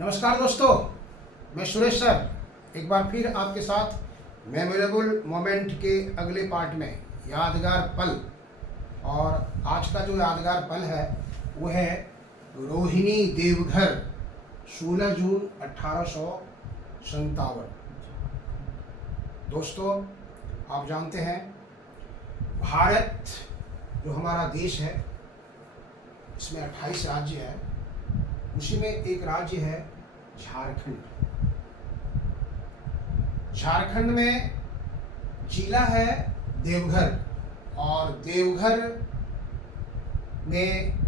नमस्कार दोस्तों, मैं सुरेश सर एक बार फिर आपके साथ मेमोरेबल मोमेंट के अगले पार्ट में यादगार पल। और आज का जो यादगार पल है वो है रोहिणी देवघर 16 जून 1857। दोस्तों, आप जानते हैं भारत जो हमारा देश है इसमें 28 राज्य है। उसी में एक राज्य है झारखंड। झारखंड में जिला है देवघर, और देवघर में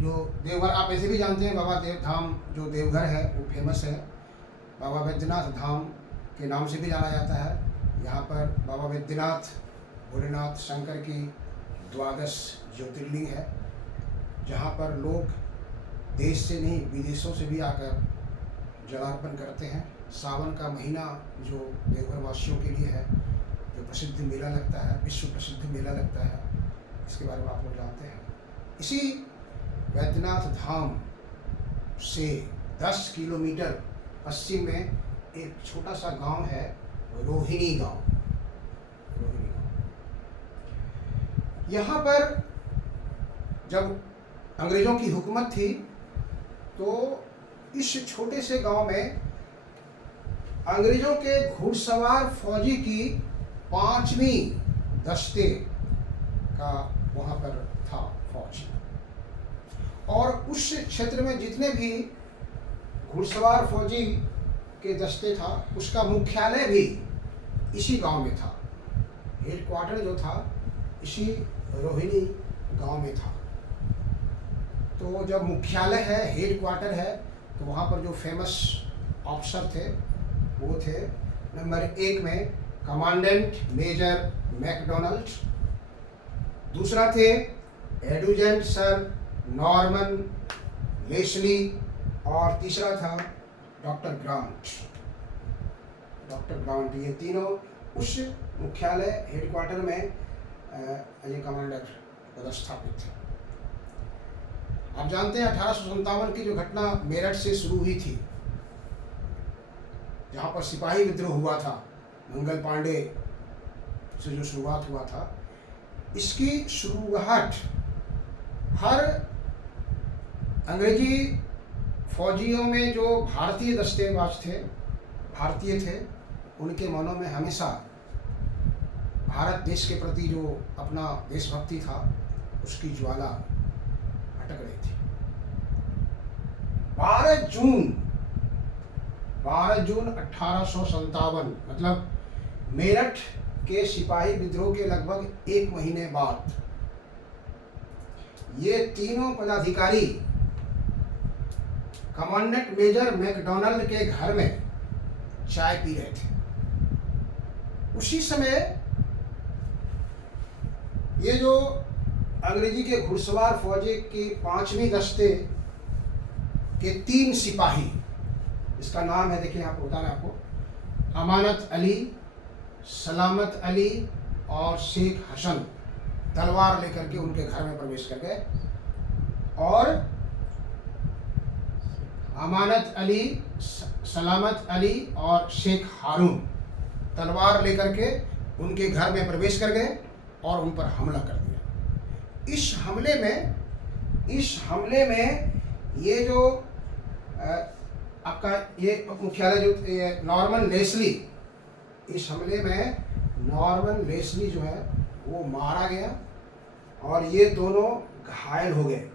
जो देवघर आप ऐसे भी जानते हैं, बाबा देव धाम जो देवघर है वो फेमस है। बाबा वैद्यनाथ धाम के नाम से भी जाना जाता है। यहाँ पर बाबा वैद्यनाथ भोलेनाथ शंकर की 12 ज्योतिर्लिंग है, जहाँ पर लोग देश से नहीं विदेशों से भी आकर जलार्पण करते हैं। सावन का महीना जो देवघर वासियों के लिए है, जो प्रसिद्ध मेला लगता है, विश्व प्रसिद्ध मेला लगता है, इसके बारे में आप लोग जानते हैं। इसी वैद्यनाथ धाम से 10 किलोमीटर पश्चिम में एक छोटा सा गांव है रोहिणी गांव। यहाँ पर जब अंग्रेज़ों की हुकूमत थी तो इस छोटे से गांव में अंग्रेज़ों के घुड़सवार फौजी की 5वीं दस्ते का वहाँ पर था फौज। और उस क्षेत्र में जितने भी घुड़सवार फौजी के दस्ते था उसका मुख्यालय भी इसी गांव में था। हेडक्वार्टर जो था इसी रोहिणी गांव में था। तो जब मुख्यालय है, हेडक्वार्टर है, तो वहाँ पर जो फेमस ऑफिसर थे वो थे नंबर 1 में कमांडेंट मेजर मैकडोनल्ड, दूसरा थे एडजुटेंट सर नॉर्मन लेस्ली, और तीसरा था डॉक्टर ग्रांट। ये तीनों उस मुख्यालय हेडक्वार्टर में ये कमांडर पदस्थापित थे। आप जानते हैं 1857 की जो घटना मेरठ से शुरू हुई थी, जहाँ पर सिपाही विद्रोह हुआ था, मंगल पांडे से जो शुरुआत हुआ था, इसकी शुरुआत हर अंग्रेजी फौजियों में जो भारतीय दस्तेबाज थे, भारतीय थे, उनके मनों में हमेशा भारत देश के प्रति जो अपना देशभक्ति था उसकी ज्वाला भटक रही थी। 12 जून 1857 मतलब मेरठ के सिपाही विद्रोह के लगभग 1 महीने बाद ये तीनों पदाधिकारी कमांडेंट मेजर मैकडोनल्ड के घर में चाय पी रहे थे। उसी समय ये जो अंग्रेजी के घुड़सवार फौजी की 5वीं दस्ते के 3 सिपाही, इसका नाम है, देखिए आपको बता रहे हैं आपको, अमानत अली, सलामत अली और शेख हसन, तलवार लेकर के उनके घर में प्रवेश कर गए। और अमानत अली, सलामत अली और शेख हारून तलवार लेकर के उनके घर में प्रवेश कर गए और उन पर हमला कर दिया। इस हमले में ये जो आपका ये मुख्यालय जो नॉर्मन लेस्ली, इस हमले में नॉर्मन लेस्ली जो है वो मारा गया और ये दोनों घायल हो गए।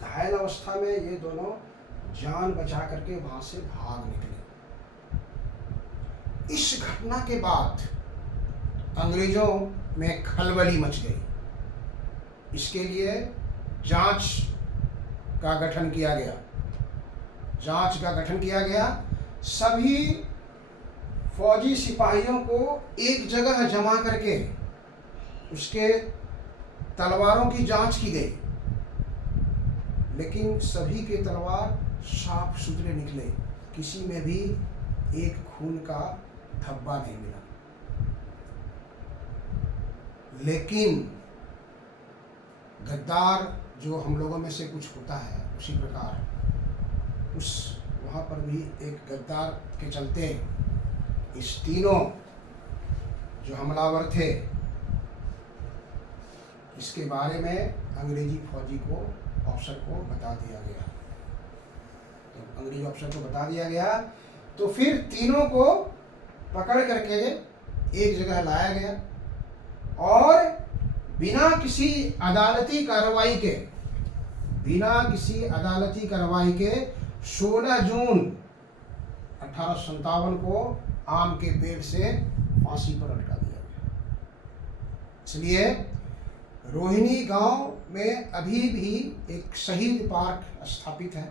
घायल अवस्था में ये दोनों जान बचा करके वहाँ से भाग निकले। इस घटना के बाद अंग्रेजों में खलबली मच गई। इसके लिए जांच का गठन किया गया। सभी फौजी सिपाहियों को एक जगह जमा करके उसके तलवारों की जांच की गई, लेकिन सभी के तलवार साफ सुथरे निकले, किसी में भी एक खून का धब्बा नहीं मिला। लेकिन गद्दार जो हम लोगों में से कुछ होता है, उसी प्रकार उस भी एक गद्दार के चलते इस तीनों जो हमलावर थे इसके बारे में अंग्रेजी फौजी को अफसर को बता दिया गया। तो अंग्रेजी अफसर को बता दिया गया तो फिर तीनों को पकड़ करके एक जगह लाया गया और बिना किसी अदालती कार्रवाई के 16 जून 1857 को आम के पेड़ से फांसी पर लटका दिया गया। इसलिए रोहिणी गांव में अभी भी एक शहीद पार्क स्थापित है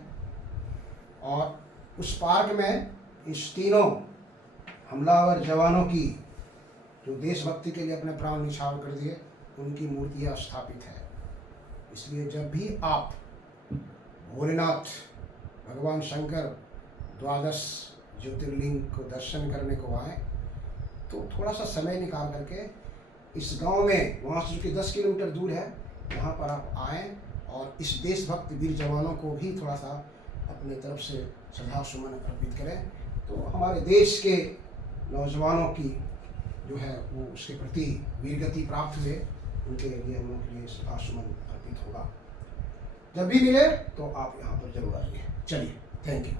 और उस पार्क में इस तीनों हमलावर जवानों की जो देशभक्ति के लिए अपने प्राण न्यौछावर कर दिए उनकी मूर्तियां स्थापित है। इसलिए जब भी आप भोलेनाथ भगवान शंकर 12 ज्योतिर्लिंग को दर्शन करने को आए तो थोड़ा सा समय निकाल करके इस गांव में, वहाँ से जो कि 10 किलोमीटर दूर है, यहाँ पर आप आएँ और इस देशभक्त वीर जवानों को भी थोड़ा सा अपने तरफ से श्रद्धा सुमन अर्पित करें तो हमारे देश के नौजवानों की जो है वो उसके प्रति वीरगति प्राप्त हुए, उनके लिए हम लोग के लिए श्रद्धा सुमन अर्पित होगा। जब भी मिले तो आप यहाँ पर जरूर आइए। चलिए, थैंक यू।